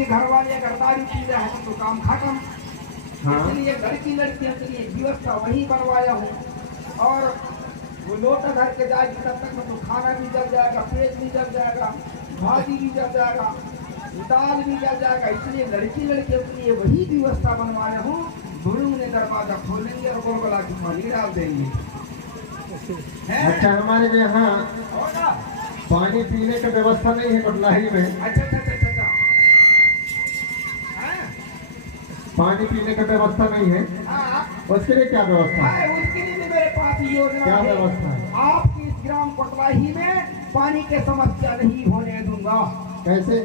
आपके घर वाले अगर दारू पी रहे हैं तो काम खत्म। इसलिए घर की लड़कियों के लिए व्यवस्था वही बनवाया हूँ। और वो लोटा धर के जाएगी तब तक में तो खाना भी जल जाएगा, पेट भी जल जाएगा, भाजी भी जल जाएगा, दाल भी जल जाएगा। इसलिए लड़की लड़कियों के लिए वही व्यवस्था बनवाया हूँ। गुरु ने दरवाजा खोलेंगे और गोलगला की पानी डाल देंगे। अच्छा, हमारे यहाँ पानी पीने की व्यवस्था नहीं है कोटलाही में। अच्छा। पानी पीने की व्यवस्था नहीं है, उसके लिए क्या व्यवस्था है? उसके लिए मेरे पास योजना क्या है। व्यवस्था है? आपकी इस ग्राम कोटवाही में पानी की समस्या नहीं होने दूंगा। कैसे?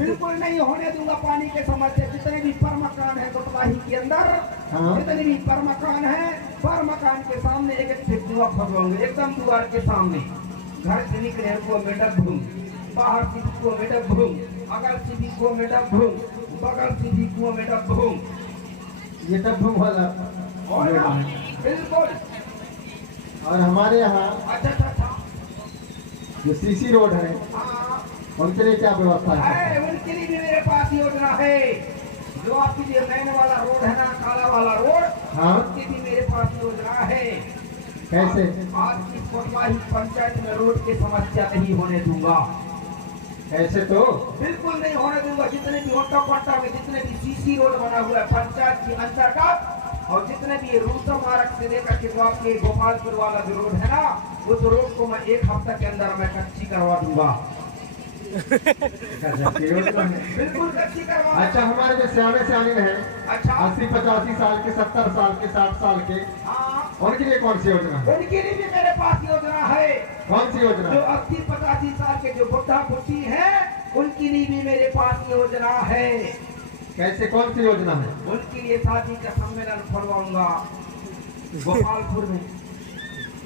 बिल्कुल नहीं होने दूंगा पानी के समस्या। जितने भी पर मकान है कोटवाही के अंदर, जितने भी पर मकान है, पर मकान के सामने एक एक कुआं खोदवाऊंगा, एकदम द्वार के सामने। घर से निकले को मीटर भूम, बाहर से को मीटर भूम, अगर से भी को मीटर भूम, बगल से भी को मीटर भूम। ये सब भूम वाला बिल्कुल। और हमारे यहाँ अच्छा। जो सीसी रोड है उनके लिए क्या व्यवस्था है? उनके लिए भी मेरे पास योजना है। जो आपकी जो नैन वाला रोड है ना, काला वाला रोड, उसकी भी मेरे पास योजना है। कैसे? आपकी कोटवाही पंचायत में रोड की समस्या नहीं होने दूंगा। ऐसे तो बिल्कुल नहीं होने दूंगा। जितने भी होटा पट्टा में जितने भी सीसी रोड बना हुआ है पंचायत के अंतर्गत, और जितने भी रूसा मार्ग से लेकर के जो आपके गोपालपुर वाला जो रोड है ना, उस रोड को मैं 1 हफ्ते के अंदर मैं कच्ची करवा दूंगा। बिल्कुल कच्ची करवा। अच्छा, हमारे जो सियाने सियानी है, अच्छा 80-85 साल के, 70 साल के, 60 साल के, उनके लिए कौन सी योजना है? उनके लिए भी मेरे पास योजना है। कौन सी योजना? जो 80-85 साल के जो बुढ़ा बुढ़ी है, उनके लिए भी मेरे पास योजना है। कैसे? कौन सी योजना है? उनके लिए शादी का सम्मेलन खोलवाऊंगा गोपालपुर में।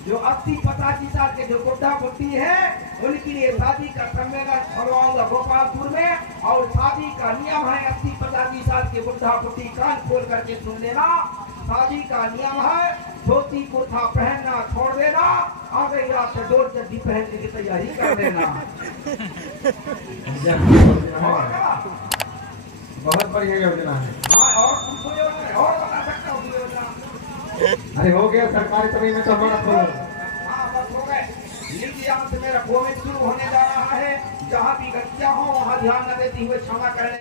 जो 80-85 साल के जो बुढ़ा बुढ़ी है, उनके लिए शादी का सम्मेलन खोलवाऊंगा गोपालपुर में। और शादी का नियम है, 80-85 साल के बुढ़ा बुढ़ी कान खोल करके सुन लेना। शादी का नियम है, धोती कुर्ता पहनना छोड़ देना, आ गई रात से डोर चड्डी पहनने की तैयारी कर देना। बहुत बढ़िया योजना है। और बता सकता हूँ योजना। अरे हो गया, सरकारी तभी में तो हमारा खोलो। बस हो गए। नीति यहाँ से मेरा कोविड शुरू होने जा रहा है। जहाँ भी गलतियाँ हो वहाँ ध्यान न देती हुए क्षमा करें।